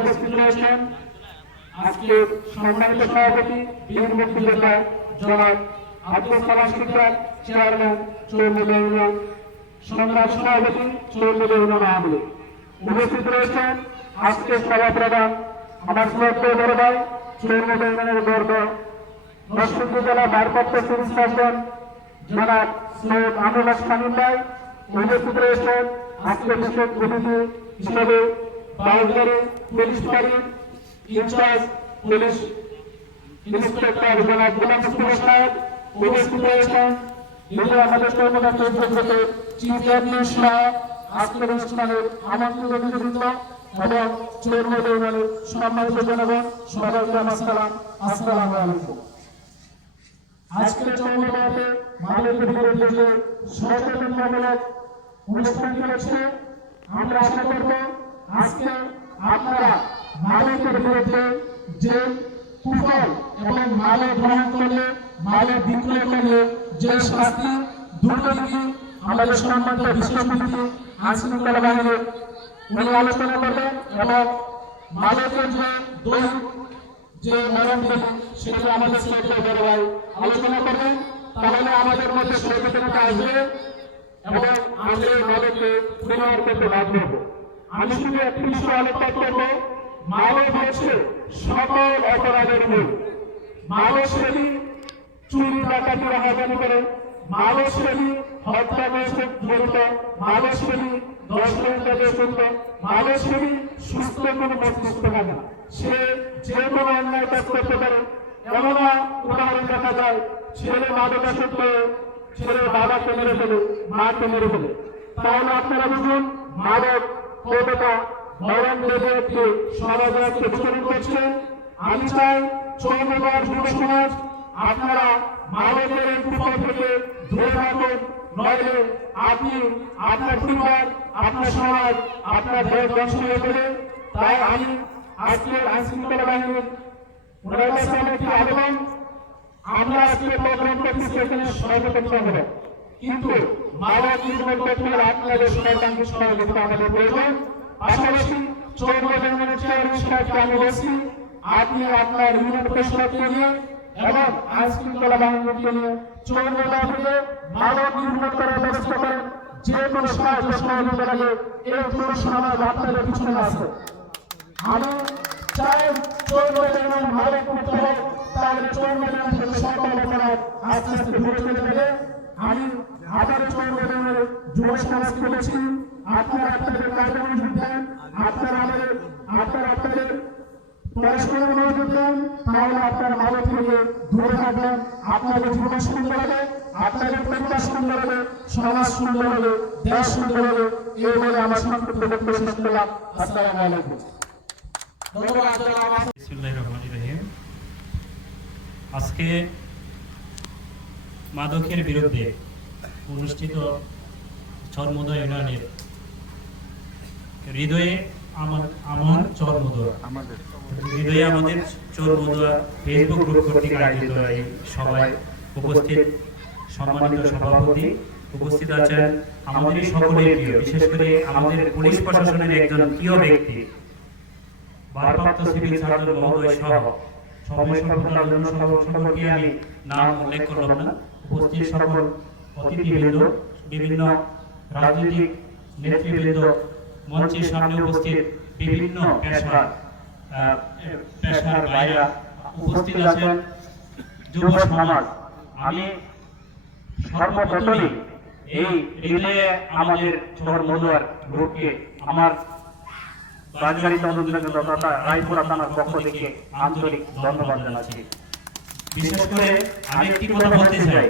উপস্থিত রয়েছেন আজকে সম্মানিত সভাপতি বীর মুক্তিযোদ্ধা জনাব আব্দুল সালাম সিদ্দিক চেয়ারম্যান চৌমুদা ইউনিয়ন, সংগ্রাম সভাপতি চৌমুদা ইউনিয়ন আওয়ামী লীগ। উপস্থিত রয়েছেন আজকে সভা প্রধান আমার শ্রদ্ধেয় বড় ভাই চৌমুদা ইউনিয়নের গর্ব নরসিংদী জেলা ভারপ্রাপ্ত সিভিল সার্জন জনাব সৈয়দ আমির শামীম ভাই। উপস্থিত রয়েছেন আজকে বিশেষ অতিথি হিসেবে বাউলগাড়ি পুলিশ ফাঁড়ির ইনচার্জ পুলিশ ইন্সপেক্টর জনাব গোলাম মুস্তফা সাহেব। উপস্থিত রয়েছেন আমাদের চৌমুদা চৌধুরীর চিফ অ্যাডমিন সহ আজকের অনুষ্ঠানের আমন্ত্রিত অতিথিবৃন্দ এবং চৌমুদা ইউনিয়নের সম্মানিত জনগণ, সবাইকে আমার সালাম, আসসালামু আলাইকুম। আজকের চৌমুদাতে মাদকের বিরুদ্ধে যে সচেতনতামূলক অনুষ্ঠানটি হচ্ছে, আমরা আশা করব আজকে আপনারা মাদকের বিরুদ্ধে যে কুফল এবং মাদক গ্রহণ করলে মাদক বিক্রয় করলে যে শাস্তি দুর্নীতি আমাদের সম্মানিত বিশ্ববিদ্যালয় আইনশৃঙ্খলা বাহিনীর উনি আলোচনা করবেন এবং মাদকের যে দৈহিক যে মরণবিধি সেটা আমাদের শ্রদ্ধেয় বড় ভাই আলোচনা করবেন। তাহলে আমাদের মধ্যে সচেতনতা আসবে এবং আমরা এই মাদককে ব্যবহার করতে বাধ্য হব। আমি শুধু একটি বিষয় আলোকপাত করব, মাদক হচ্ছে সকল অপরাধের মূল। মাদক সেবী চুরি ডাকাতি হাজারি করে, মাদক সেবী হত্যা করেছে জড়িত, মাদক সেবী দর্শন জড়িত, মাদক সেবী সুস্থ কোনো মস্তিষ্ক থাকে না, সে যে কোনো অন্যায় কাজ করতে পারে। এমন উদাহরণ দেখা যায়, ছেলে মাদকাসক্ত হয়ে ছেলে বাবাকে মেরে ফেলে, মাকে মেরে ফেলে। তাহলে আপনারা বুঝুন মাদক কতটা মরণ বেঁধে একটি সমাজে আজকে বিতরণ করছে। আমি চাই চৌমুদার যুব সমাজ আপনারা মাদকের এই কুফল থেকে দূরে থাকুন, নইলে আপনি আপনার পরিবার, আপনার সমাজ, আপনার দেশ ধ্বংস হয়ে যাবে। তাই আমি আজকের আইনশৃঙ্খলা বাহিনীর ওনার কাছে একটি আবেদন, আমরা আজকে প্রোগ্রাম করতেছি এখানে সচেতন হবে, কিন্তু মাদক নির্মূল করতে হলে আপনাদের সর্বাঙ্গীন সহযোগিতা আমাদের প্রয়োজন। পাশাপাশি চৌমুদা ইউনিয়নের চেয়ারম্যান সাহেবকে আমি বলছি, আপনি আপনার ইউনিয়ন পরিষদকে নিয়ে এবং আইনশৃঙ্খলা বাহিনীকে নিয়ে চৌমুদা থেকে মাদক নির্মূল করার ব্যবস্থা করেন। যে কোনো সাহায্য সহযোগিতা লাগে এই পুরো সমাজ আপনাদের পিছনে আছে। আমি চাই চৌমুদা ইউনিয়ন মাদক মুক্ত হোক, তাহলে চৌমুদা ইউনিয়ন থেকে সকল অপরাধ আস্তে আস্তে দূরে চলে যাবে। আমি আবার চৌমুদা ইউনিয়নের যুব সমাজকে বলছি, আপনারা আপনাদের কাজে মনোযোগ দেন, আপনারা আপনাদের পড়াশোনায় মনোযোগ দেন, তাহলে আপনার মাদক থেকে দূরে থাকবেন। আপনাদের জীবন সুন্দর হবে, আপনাদের পরিবার সুন্দর হবে, সমাজ সুন্দর হবে, দেশ সুন্দর হবে। এই বলে আমার সংক্ষিপ্ত বক্তব্য শেষ করলাম। আসসালামু আলাইকুম। আজকে মাদকের বিরুদ্ধে অনুষ্ঠিত চরমুদা ইউনিয়নের হৃদয়ে আমার চরমুদা হৃদয়ে আমাদের চরমুদা ফেসবুক গ্রুপ কর্তৃক আয়োজিত এই সভায় উপস্থিত সম্মানিত সভাপতি, উপস্থিত আছেন আমাদের সকলের প্রিয়, বিশেষ করে আমাদের পুলিশ প্রশাসনের একজন প্রিয় ব্যক্তি ভারপ্রাপ্ত সিভিল সার্জন মহোদয় সহ সময় স্বল্পতার জন্য সকলকে আমি নাম উল্লেখ করলাম না। উপস্থিত সকল অতিথিবৃন্দ, বিভিন্ন রাজনৈতিক নেতৃবৃন্দ, মঞ্চের সামনে উপস্থিত বিভিন্ন পেশার ভাইরা উপস্থিত আছেন, যুব সমাজ। আমি সর্বপ্রথমে এই হৃদয়ে আমাদের চরমুদার গ্রুপকে আমার বাজারি তদন্ত তথা রায়পুরা থানার পক্ষ থেকে আন্তরিক ধন্যবাদ জানাচ্ছি। বিশেষ করে আমি একটি কথা বলতে চাই,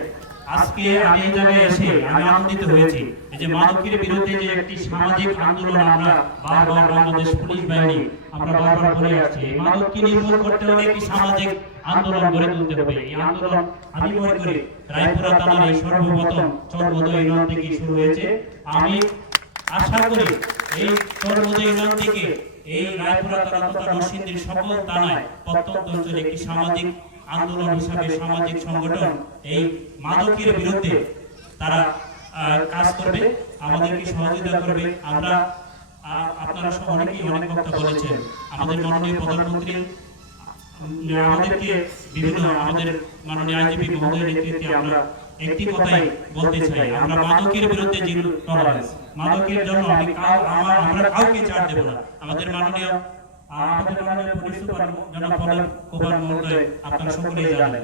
আজকে আমি এই জায়গায় এসে আমি আনন্দিত হয়েছি। এই যে মাদকের বিরুদ্ধে যে একটি সামাজিক আন্দোলন আমরা বারবার বাংলাদেশ পুলিশ বাহিনী আমরা বারবার করে আসছি, এই মাদককে নির্মূল করতে হলে একটি সামাজিক আন্দোলন গড়ে তুলতে হবে। এই আন্দোলন আমি মনে করি রায়পুরা থানার এই সর্বপ্রথম চরমুদা ইউনিয়ন থেকে শুরু হয়েছে। আমি আশা করি এই চরমুদা ইউনিয়ন থেকে এই রায়পুরা থানা তথা নরসিংদীর সকল থানায় প্রত্যন্ত অঞ্চলে একটি সামাজিক আন্দোলন হিসাবে সামাজিক সংগঠন এই মাদকের বিরুদ্ধে তারা কাজ করবে, আমাদেরকে সহযোগিতা করবে। আমরা আপনারা আপনারা সহ অনেকেই অনেক কথা বলেছেন। আমাদের মাননীয় প্রধানমন্ত্রী আমাদেরকে বিভিন্ন আমাদের মাননীয় আইজিপি মহোদয়ের নেতৃত্বে আমরা একটি কথাই বলতে চাই, আমরা মাদকের বিরুদ্ধে জিরো টলারেন্স। মাদকের জন্য আমরা কাউকে ছাড় দেব না। আমাদের মাননীয় পুলিশ সুপার জনাব পলাশ কুমার মহোদয় আপনারা সকলেই জানেন,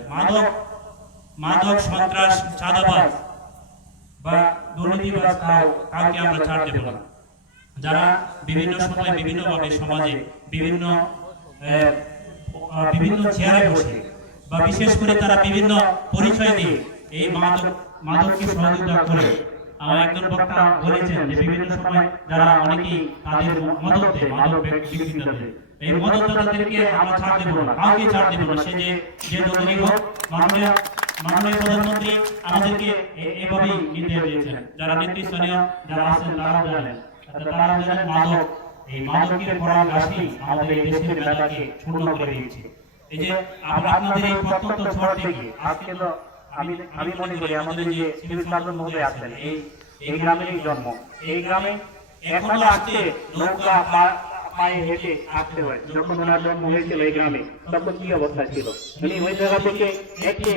মাদক সন্ত্রাস চাঁদাবাজ বা দুর্নীতিবাজ কাউকে আমরা ছাড় দেব না। যারা বিভিন্ন সময় বিভিন্নভাবে সমাজে বিভিন্ন চেয়ারে বসে বা বিশেষ করে তারা বিভিন্ন পরিচয় দিয়ে এই মাদককে সহযোগিতা করে। আমার একজন বক্তা বলেছেন যে বিভিন্ন সময় যারা অনেকেই তাদের মদত দেয়, মাদক বিক্রেতাদের, এই মদতদাতাদেরকে আমরা ছাড় দেব না, কাউকে ছাড় দেব না। সে যে দলেরই হোক, মাননীয় প্রধানমন্ত্রী আমাদেরকে এভাবেই নির্দেশ দিয়েছেন। যারা নেতৃস্থানীয় যারা আছেন তারাও জানেন, এই মাদকের করাল গাছই আমাদের এই দেশের মেধাকে শূন্য করে দিয়েছে। এই যে আপনাদের এই প্রত্যন্ত ঝড় থেকে আজকে তো আমি মনে করি আমাদের যে সিভিল সার্জন মহোদয় আছেন, এই গ্রামেরই জন্ম। এই গ্রামে এখনো আসতে নৌকা পায়ে হেঁটে আসতে হয়। যখন ওনার জন্ম হয়েছিল এই গ্রামে, তখন কি অবস্থা ছিল? উনি ওই জায়গা থেকে একটি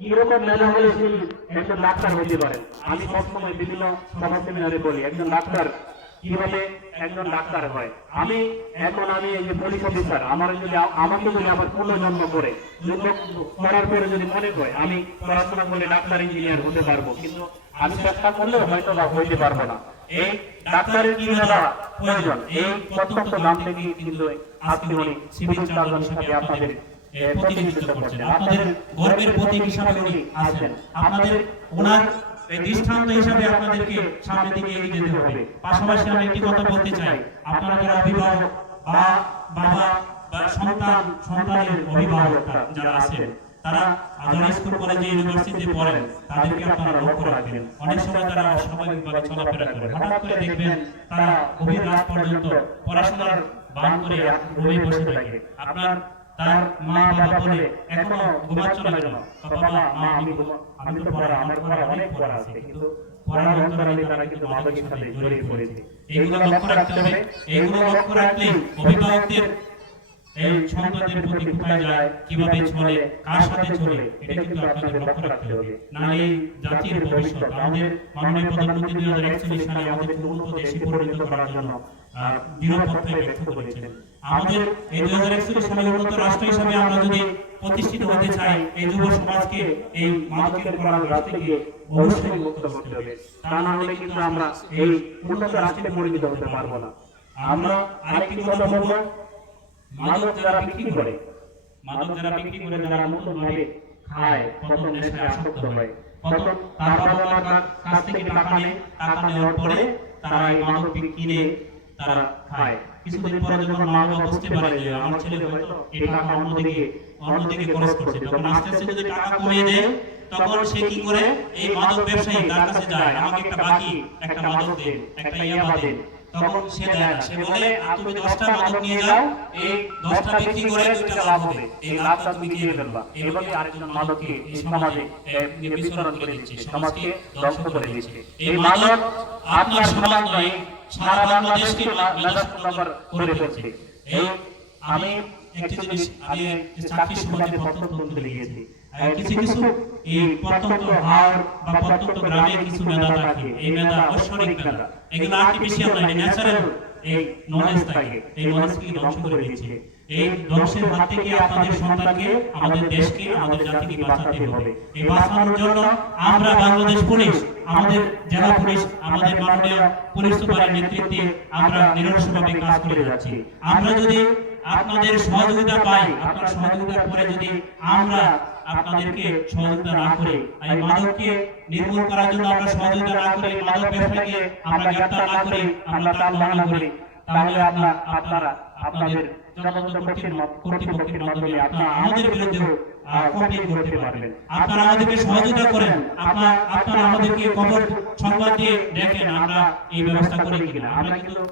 কিরকম মেধা হলে তিনি একজন ডাক্তার হতে পারেন। আমি সবসময় বিভিন্ন সভা সেমিনারে বলি, একজন ডাক্তার কিভাবে একজন ডাক্তার হয়। আমি এই যে পুলিশ অফিসার, আমাকে যদি আবার পুনর্জন্ম করে করার পরে যদি মনে হয় আমি পড়াশোনা করলে ডাক্তার ইঞ্জিনিয়ার হতে পারবো, কিন্তু আমি চেষ্টা করলেও হয়তো বা হইতে পারবো না। এই ডাক্তারের কি মেধা প্রয়োজন, এই প্রত্যন্ত গ্রাম থেকে কিন্তু আজকে উনি সিভিল সার্জন হিসাবে আপনাদের প্রতিনিধিত্ব করছেন, আপনাদের গর্বের প্রতীক হিসাবে উনি আছেন। আপনাদের ওনার দৃষ্টান্ত হিসাবে আপনাদেরকে সামনের দিকে এগিয়ে যেতে হবে। পাশাপাশি আমি একটি কথা বলতে চাই, আপনারা যারা অভিভাবক বা বাবা বা সন্তানের অভিভাবক যারা আছেন, তারা যারা স্কুল কলেজে ইউনিভার্সিটিতে পড়েন, তাদেরকে আপনারা লক্ষ্য রাখবেন। অনেক সময় তারা অস্বাভাবিকভাবে চলাফেরা করে, হঠাৎ করে দেখবেন তারা গভীর রাত পর্যন্ত পড়াশোনার বান করে রুমে বসে থাকে। তার মা বাবা বলে এখনো ঘুমাচ্ছ না কেন? বাবা মা আমি তো আমার পড়া অনেক পড়া আছে, কিন্তু পড়ার অন্তরালে তারা কিন্তু মাদকের সাথে জড়িয়ে পড়েছে। এইগুলো লক্ষ্য রাখতে হবে। এইগুলো লক্ষ্য রাখলে অভিভাবকদের এই সন্তানদের প্রতি কোথায় যায়, কিভাবে চলে, কার সাথে চলে, এটা কিন্তু আপনাদের লক্ষ্য রাখতে হবে। না এই জাতির ভবিষ্যৎ আমাদের মাননীয় প্রধানমন্ত্রী 2041 সালে আমাদের উন্নত দেশে পরিণত করার জন্য দৃঢ় পথে ব্যক্ত করেছেন। আমাদের এই 2041 সালে উন্নত রাষ্ট্র হিসেবে আমরা যদি প্রতিষ্ঠিত হতে চাই, এই যুব সমাজকে এই মাদকের করাল গাছ থেকে অবশ্যই মুক্ত করতে হবে। তা না হলে কিন্তু আমরা এই উন্নত রাষ্ট্রে পরিণত হতে পারবো না। আমরা আরেকটি কথা বলবো, মাদক যারা বিক্রি করে, যারা নতুন ভাবে খায়, প্রথম নেশায় আসক্ত হয়, প্রথম তার বাবা মার কাছ থেকে টাকা নেয়, টাকা নেওয়ার পরে তারা এই মাদক কিনে তারা খায়। কিছুদিন পরে যখন মা বাবা বুঝতে পারে যে আমার ছেলে হয়তো এই টাকা অন্যদিকে খরচ করছে, তখন আস্তে আস্তে যদি টাকা কমিয়ে দেয়, তখন সে কি করে, এই মাদক ব্যবসায়ী তার কাছে যায়, আমাকে একটা মাদক দেন, একটা ইয়াবা দেন। তখন সে দেয় না, সে বলে তুমি 10টা মাদক নিয়ে যাও, এই 10টা বিক্রি করে 2টা লাভ হবে, এই লাভটা তুমি খেয়ে ফেলবা। এইভাবে আরেকজন মাদককে এই সমাজে বিচরণ করে দিচ্ছে, সমাজকে ধ্বংস করে দিচ্ছে। এই মাদক আপনার সমাজ নয়, সারা বাংলাদেশকে মেধাশূন্য করে ফেলছে। আমি একটি জিনিস, আমি চাকরি সমাজে প্রত্যন্ত গিয়েছি, কিছু এই প্রত্যন্ত হাওড় বা প্রত্যন্ত গ্রামে কিছু মেধা থাকে, এই মেধা ঐশ্বরিক মেধা, এগুলো আর্টিফিশিয়াল নয়, ন্যাচারাল এই নলেজ থাকে, এই নলেজকে ধ্বংস করে দিচ্ছে। এই ধ্বংসের হাত থেকে আপনাদের সন্তানকে, আমাদের দেশকে, আমাদের জাতিকে বাঁচাতে হবে। এই বাঁচানোর জন্য আমরা বাংলাদেশ পুলিশ, আমাদের জেলা পুলিশ, আমাদের মাননীয় পুলিশ সুপারের নেতৃত্বে আমরা নিরলসভাবে কাজ করে যাচ্ছি। আমরা যদি আপনাদের সহযোগিতা পাই, আপনার সহযোগিতার পরে যদি আমরা আপনাদেরকে সহযোগিতা না করে, এই মাদককে নির্মূল করার জন্য আমরা সহযোগিতা না করে, মাদক ব্যবসাকে আমরা গ্রেফতার না করে, আমরা তাল বাহানা করি, তাহলে আপনারা আপনাদের জনগণ কর্তৃপক্ষের মাধ্যমে আপনারা আমাদের বিরুদ্ধে কমপ্লেইন করতে পারবেন। আপনারা আমাদেরকে সহযোগিতা করেন, আপনারা আমাদেরকে খবর সংবাদ দিয়ে দেখেন আমরা এই ব্যবস্থা করি কিনা। আমরা কিন্তু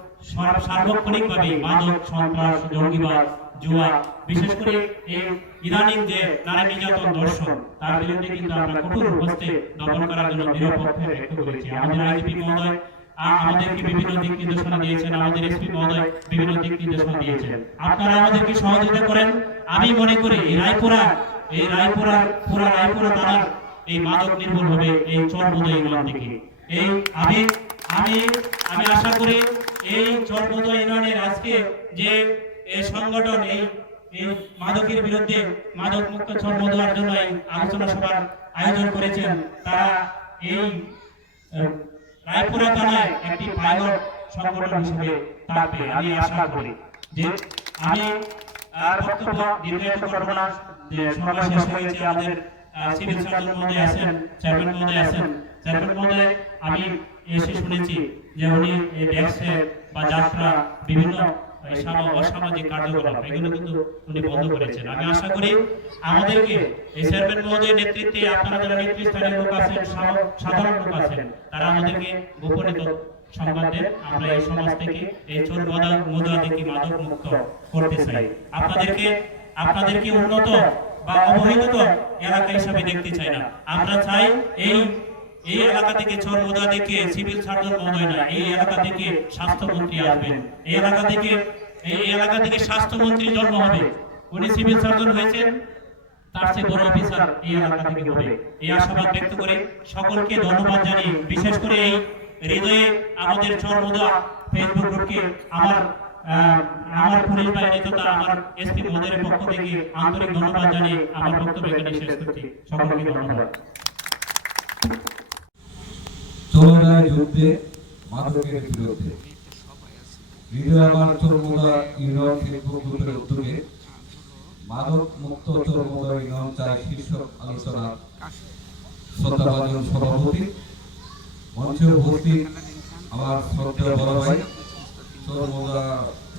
সার্বক্ষণিকভাবে মাদক, সন্ত্রাস, জঙ্গিবাদ, জুয়া, বিশেষ করে এই ইদানিং যে নারী নির্যাতন, ধর্ষণ, তার বিরুদ্ধে কিন্তু আমরা কঠোর হস্তে দমন করার জন্য দৃঢ় পথে ব্যক্ত করেছি। আমাদের আইজিপি মহোদয় আমাদেরকে বিভিন্ন দিক নির্দেশনা দিয়েছেন, আমাদের এসপি মহোদয় বিভিন্ন দিক নির্দেশনা দিয়েছেন। আপনারা আমাদেরকে সহযোগিতা করেন। আমি মনে করি পুরা রায়পুরা থানার এই মাদক নির্মূল হবে এই চরমোদয় ইউনিয়ন থেকে। আমি আশা করি এই চরমোদয় ইউনিয়নের আজকে যে এই সংগঠন এই মাদকের বিরুদ্ধে মাদক মুক্ত চরমোদয়ের জন্য এই আলোচনা সভার আয়োজন করেছেন, তারা এই রায়পুরা থানায় একটি পাইলট সংগঠন হিসেবে থাকবে। আমি আশা করি যে আমি আর বক্তব্য দীর্ঘায়িত করব না, যে সময় শেষ হয়েছে। আমাদের সিভিল সার্জন মহোদয় আছেন, চেয়ারম্যান মহোদয় আছেন। চেয়ারম্যান মহোদয় আমি এসে শুনেছি যে উনি এই ডেস্কে বা যাত্রা বিভিন্ন অসামাজিক কার্যকলাপ এগুলো কিন্তু উনি বন্ধ করেছেন। আমি আশা করি আমাদেরকে এই চেয়ারম্যান মহোদয়ের নেতৃত্বে আপনারা যারা নেতৃস্থানীয় লোক আছেন, সাধারণ লোক আছেন, তারা আমাদেরকে গোপনে সংবাদ দেন। আমরা এই সমাজ থেকে এই চোর মদুয়া থেকে মাদক মুক্ত করতে চাই। আপনাদেরকে উন্নত বা অবহেলিত এলাকা হিসাবে দেখতে চাই না। আমরা চাই এই এলাকা থেকে চোর মদুয়া থেকে সিভিল সার্জন মহোদয় না, এই এলাকা থেকে স্বাস্থ্যমন্ত্রী আসবেন। এই এলাকা থেকে স্বাস্থ্যমন্ত্রী জন্ম হবে। উনি সিভিল সার্জন হয়েছেন, তার চেয়ে বড় অফিসার এই এলাকা থেকে হবে। এই আশাবাদ ব্যক্ত করে সকলকে ধন্যবাদ জানিয়ে, বিশেষ করে এই হৃদয়ে আমাদের চোর মদুয়া ফেসবুক গ্রুপকে আমার পুলিশ বাহিনী তথা আমার এসপি মহোদয়ের পক্ষ থেকে আন্তরিক ধন্যবাদ জানিয়ে আমার বক্তব্য এখানে শেষ করছি। সকলকে ধন্যবাদ। চলে যায় যুদ্ধে মাদকের বিরুদ্ধে। হৃদয় আমার চরমোদা ইউনিয়ন ফেসবুক গ্রুপের উদ্যোগে মাদক মুক্ত চরমোদা ইউনিয়ন চাই শীর্ষক আলোচনার শ্রদ্ধাভাজন সভাপতি, মঞ্চে উপস্থিত আমার শ্রদ্ধেয় বড় ভাই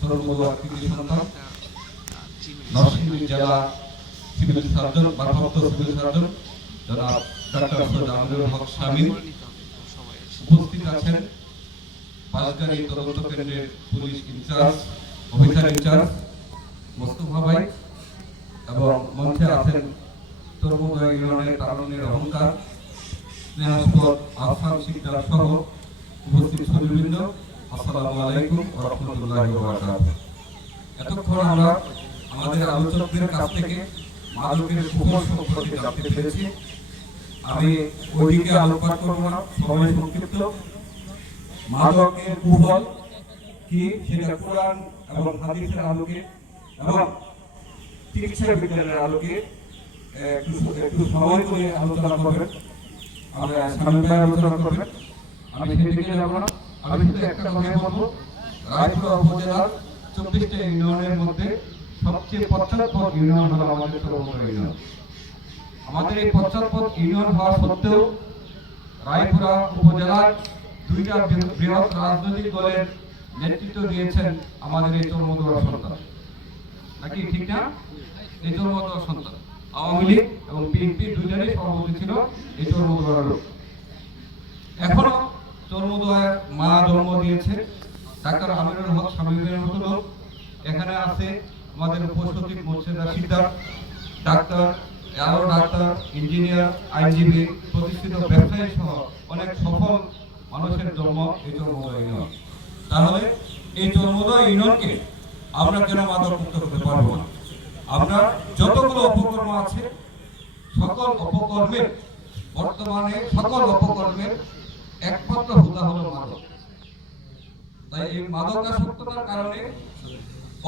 চরমোদা কৃতি সন্তান নরসিংদী জেলা সিভিল সার্জন, ভারপ্রাপ্ত সিভিল সার্জন জনাব ডাক্তার সৈয়দ আমিনুল হক শামীম। উপস্থিত আছেন বাসগাড়ি তদন্ত কেন্দ্রের police incharge, officer incharge Mostafa ভাই, এবং মঞ্চে আছেন চরমোদা ইউনিয়নের তারুণ্যের অহংকার স্নেহাস্পদ আহসান শিকদার সহ উপস্থিত সুধীবৃন্দ। আসসালামু আলাইকুম ওয়া রাহমাতুল্লাহি ওয়া বারাকাতুহু। এতক্ষণ আমরা আমাদের আলোচকদের কাছ থেকে মাদকের কুফল সম্পর্কে জানতে পেরেছি। আমি ওইদিকে আলোকপাত করবো না, সময় সংক্ষিপ্ত। মাদকের কুফল কি সেটা কোরআন এবং হাদিসের আলোকে এবং চিকিৎসা বিজ্ঞানের আলোকে একটু সময় করে আলোচনা করবেন, আমরা সামনে আলোচনা করবেন। আমি সেদিকে যাব না, আমি শুধু একটা কথাই বলবো, রায়পুরা উপজেলার 24টা ইউনিয়নের মধ্যে সবচেয়ে পশ্চাৎপদ ইউনিয়ন হলো আমাদের চরমোদা ইউনিয়ন। আমাদের এই পশ্চাৎপদ ইউনিয়ন হওয়া সত্ত্বেও রায়পুরা উপজেলার 2টা বৃহৎ রাজনৈতিক দলের নেতৃত্ব দিয়েছেন আমাদের এই চরমোদা সন্তান, নাকি ঠিক না? এই চরমোদা সন্তান আওয়ামী লীগ এবং বিএনপি দুইটারই সভাপতি ছিল এই চরমোদা লোক। এখনো চরমোদায় মা জন্ম দিয়েছে ডাক্তার আমিনুল হক শামীমের মতো লোক। এখানে আছে আমাদের উপসচিব মোর্শেদা সিকদার, ডাক্তার, ইঞ্জিনিয়ার, আইনজীবী, প্রতিষ্ঠিত ব্যবসায়ী সহ অনেক সফল মানুষের জন্ম এই চরমোদা ইউনিয়ন। তাহলে এই চরমোদা ইউনিয়নকে আমরা কেন মাদক মুক্ত করতে পারবো না? আমরা যতগুলো অপকর্ম আছে বর্তমানে সকল অপকর্মের একমাত্র হুদা হলো মাদক। তাই এই মাদকাসক্ততার কারণে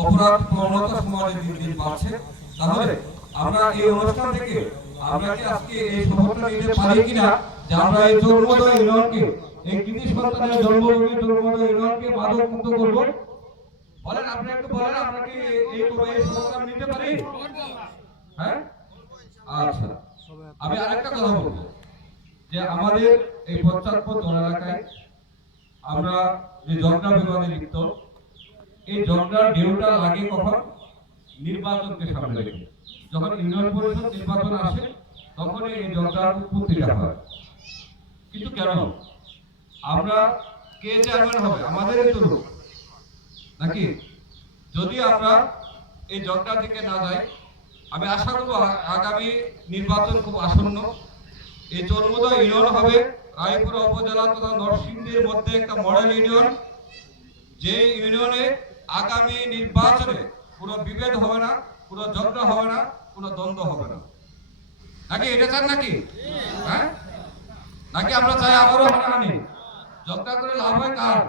অপরাধ প্রবণতা সমাজে দিন দিন বাড়ছে। তাহলে আমরা এই অনুষ্ঠান থেকে আমরা কি আজকে এই শপথটা নিতে পারি কিনা যে আমরা এই চরমোদা ইউনিয়নকে, এই কৃতি সন্তানের জন্মভূমি চরমোদা ইউনিয়নকে মাদক মুক্ত করব? বলেন, আপনি একটু বলেন, আমরা কি এই শপথটা নিতে পারি? হ্যাঁ, আচ্ছা। আমি আরেকটা কথা বলবো যে আমাদের এই পশ্চাৎপদ এলাকায় আমরা যে ঝগড়া বিবাদে লিপ্ত, এই ঝগড়ার ঢেউটা লাগে কখন? নির্বাচনকে সামনে রেখে। যখন ইউনিয়ন পরিষদ নির্বাচন আসে তখন এই ঝগড়ার উৎপত্তিটা হয়। কিন্তু কেন? আমরা কে চেয়ারম্যান হবে? আমাদেরই তো লোক, নাকি? যদি আমরা এই ঝগড়া থেকে না যাই, আমি আশা করব আগামী নির্বাচন খুব আসন্ন, এই চরমোদা ইউনিয়ন হবে রায়পুরা উপজেলা তথা নরসিংদীর মধ্যে একটা মডেল ইউনিয়ন, যে ইউনিয়নে আগামী নির্বাচনে কোনো বিভেদ হবে না, কোনো ঝগড়া হবে না, কোনো দ্বন্দ্ব হবে না। নাকি এটা চান নাকি? হ্যাঁ, নাকি আমরা চাই আবারও হানাহানি? ঝগড়া করে লাভ হয় কার?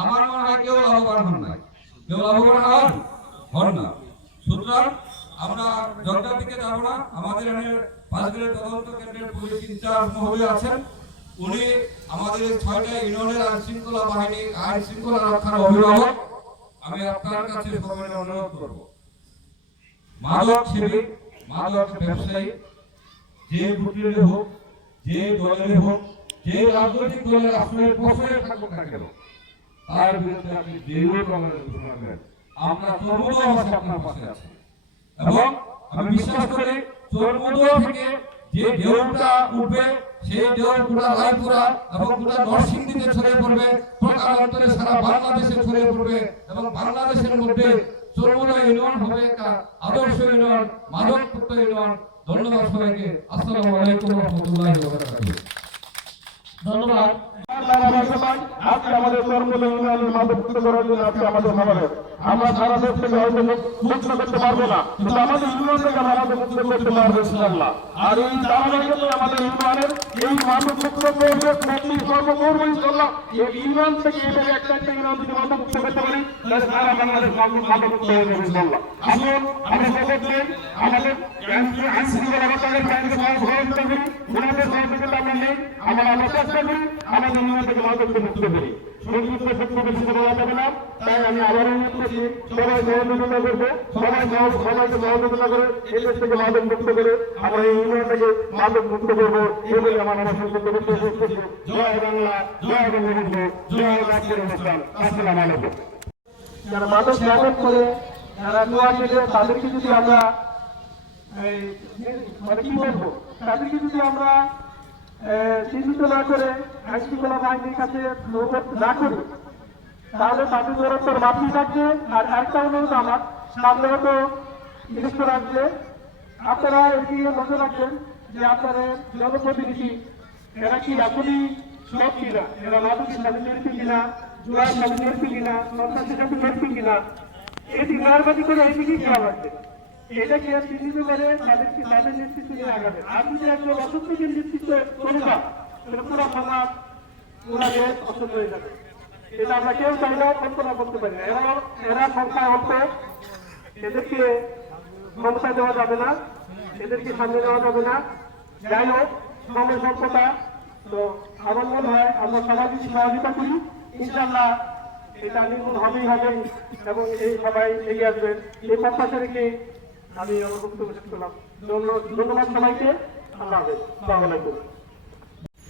আমার মনে হয় কেউ লাভবান হন না, কেউ লাভবান হন না। সুতরাং আমরা ঝগড়ার দিকে যাব না। আমাদের এখানে পাঁচগ্রামের তদন্ত কেন্দ্রের পুলিশ ইনচার্জ মহোদয় আছেন, উনি আমাদের ৬টা ইউনিয়নের আইন শৃঙ্খলা বাহিনী, আইন শৃঙ্খলা রক্ষার অভিভাবক। আমি আপনার কাছে সবাই অনুরোধ করব, মাদক সেবী, মাদক ব্যবসায়ী, যে বুথের হোক, যে দলের হোক, যে রাজনৈতিক দলের আসলে প্রশ্রয়ে থাকুক না কেন, তার বিরুদ্ধে আপনি যেভাবে ঘোষণা করেন, আমরা চরমোদয় অবস্থা আপনার পাশে আছি। এবং আমি বিশ্বাস করি চরমোদয় থেকে যে ঢেউটা উঠবে, সেই ঢেউ গোটা রায়পুরা এবং গোটা নরসিংদীতে ছড়িয়ে পড়বে, প্রকারান্তরে সারা বাংলাদেশে ছড়িয়ে পড়বে এবং বাংলাদেশের মধ্যে চরমোদয় ইউনিয়ন হবে একটা আদর্শ ইউনিয়ন, মাদক মুক্ত ইউনিয়ন। ধন্যবাদ সবাইকে। আসসালামু আলাইকুম ওয়া রাহমাতুল্লাহি ওয়া বারাকাতুহু। ধন্যবাদ। আজকে আমাদের চরমোদয় ইউনিয়নের মাদক মুক্ত করার জন্য আজকে আমাদের সমাবেশ। আমরা সারা দেশ থেকে হয়তো মুক্ত করতে পারবো না, কিন্তু আমাদের ইউনিয়ন থেকে আমরা মাদক মুক্ত করতে পারবো ইনশাআল্লাহ। আর এই ধারাবাহিকতায় আমাদের ইউনিয়নের এই মাদক মুক্ত করবে সর্বকর্ম ইনশাআল্লাহ। এই ইউনিয়ন থেকে এটাকে একটা ইউনিয়ন যদি মাদক মুক্ত করতে পারি, তাহলে সারা বাংলাদেশ মাদক মুক্ত হয়ে যাবে ইনশাআল্লাহ। আসুন আমরা সকলে আমাদের আইন শৃঙ্খলা রক্ষাকারী বাহিনীকে সহযোগিতা করি, ওনাদের সহযোগিতা আমরা নেই, আমরা চেষ্টা করি আমাদের ইউনিয়ন থেকে মাদককে মুক্ত করি। সংযুক্ত শক্তি বেশি বলা যাবে না, তাই আমি আবারও অনুরোধ করছি সবাই সহযোগিতা করবো, সবাইকে সহযোগিতা করে এই দেশ থেকে মাদক মুক্ত করে আমরা এই ইউনিয়ন থেকে মাদক মুক্ত করবো। এই বলে আমার সংসদ করছি। জয় বাংলা, জয় বঙ্গবন্ধু, জয় রাজ্যের অনুষ্ঠান। আসসালামু আলাইকুম। যারা মাদক ব্যবহার করে, যারা জুয়া খেলে, তাদেরকে যদি আমরা মানে কি বলবো, তাদেরকে যদি আমরা চিহ্নিত না করে আইন শৃঙ্খলা বাহিনীর কাছে না করি, তাহলে তাদের নিরন্তর মাফি থাকবে। আর একটা অনুরোধ আমার, সামনে হয়তো ইলেকশন আসবে, আপনারা এগিয়ে নজর রাখবেন যে আপনাদের জনপ্রতিনিধি এরা কি এখনই সব কিনা, এরা মাদকের সাথে জড়িত কিনা, জুয়ার সাথে জড়িত কিনা, সন্ত্রাসের সাথে জড়িত কিনা, এটি মেহরবানি করে এদিকেই খেয়াল রাখবেন। এটা কি চিহ্নিত করে তাদেরকে তাদের নেতৃত্ব নিয়ে আগাবে। আর যদি একজন অসত্যকে নেতৃত্ব করবা, তাহলে পুরো সমাজ, পুরা দেশ অসুস্থ হয়ে যাবে। এটা আমরা কেউ চাইলেও কল্পনা করতে পারি না। এরা সংখ্যায় অল্প, এদেরকে ক্ষমতা দেওয়া যাবে না, এদেরকে সামনে দেওয়া যাবে না। যাই হোক, সময় স্বল্পতা, তো আমার মনে হয় আমরা সবাই যদি সহযোগিতা করি, ইনশাআল্লাহ এটা নির্মূল হবেই হবে এবং এই সবাই এগিয়ে আসবেন। এই প্রত্যাশা রেখে আমি আমার বক্তব্য শেষ করলাম। ধন্যবাদ সবাইকে। আল্লাহ হাফেজ। আসসালামু আলাইকুম।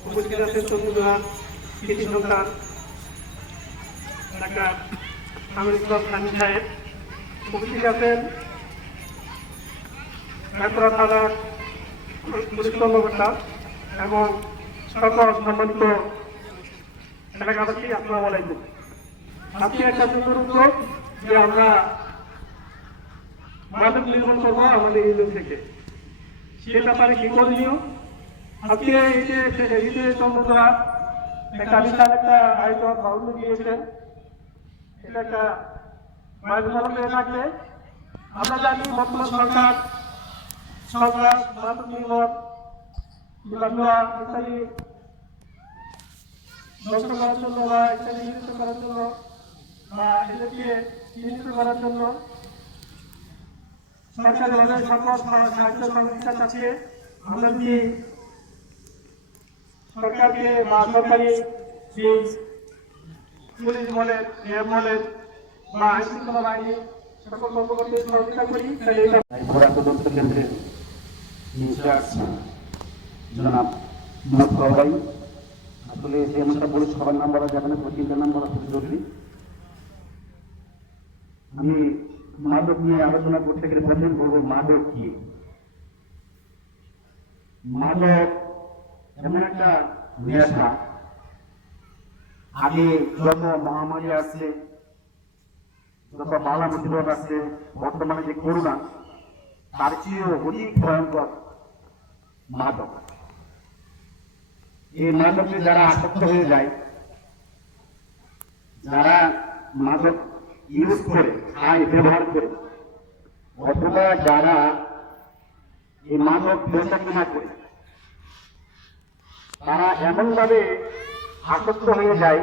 উপস্থিত আছেন চন্দ্রনা কৃষি সন্তান ঢাকা আমির ইসলাম খানি সাহেব, উপস্থিত আছেন রায়পুরা থানার পুলিশ কর্মকর্তা এবং সকল সম্মানিত এলাকাবাসী। আসসালামু আলাইকুম। আজকে একটা সুন্দর উদ্যোগ যে আমরা মাদক নির্মাণ করবো আমাদের ইউনিয়ন থেকে, সে ব্যাপারে কি করণীয়। আজকে এই যে চন্দ্রদা একটা বিশাল একটা আয়োজন বা উদ্যোগ নিয়েছেন, এটা একটা বায়ুফলন হয়ে থাকবে। আমরা জানি বর্তমান সরকার মাদক নির্মাণ ইত্যাদি ধ্বংস করার জন্য বা ইত্যাদি নিযুক্ত করার জন্য বা এদেরকে চিহ্নিত করার জন্য সরকারি সকল সাহায্য সহযোগিতা চাচ্ছে। আমরা যদি সরকারকে বা সরকারি যে পুলিশ বলেন, র্যাব বলেন বা আইন শৃঙ্খলা বাহিনী সকল কর্মকর্তাদের সহযোগিতা করি, তাহলে এটা তদন্ত কেন্দ্রের ইনচার্জ জনাব ভাই, আসলে যেমনটা বলে সবার নাম্বার আছে, এখানে 3টা নাম্বার আছে জরুরি। আমি মাদক নিয়ে আলোচনা করতে গেলে প্রথম বলবো মাদক কি। মাদক এমন একটা নেশা, আগে যত মহামারী আসছে, যত বালা মুসিবত আসছে, বর্তমানে যে করোনা, তার চেয়েও অধিক ভয়ঙ্কর মাদক। এই মাদকে যারা আসক্ত হয়ে যায়, যারা মাদক ইউজ করে, খায়, ব্যবহার করে, অথবা যারা এই মাদক বেচা কিনা করে, তারা এমন ভাবে আসক্ত হয়ে যায়,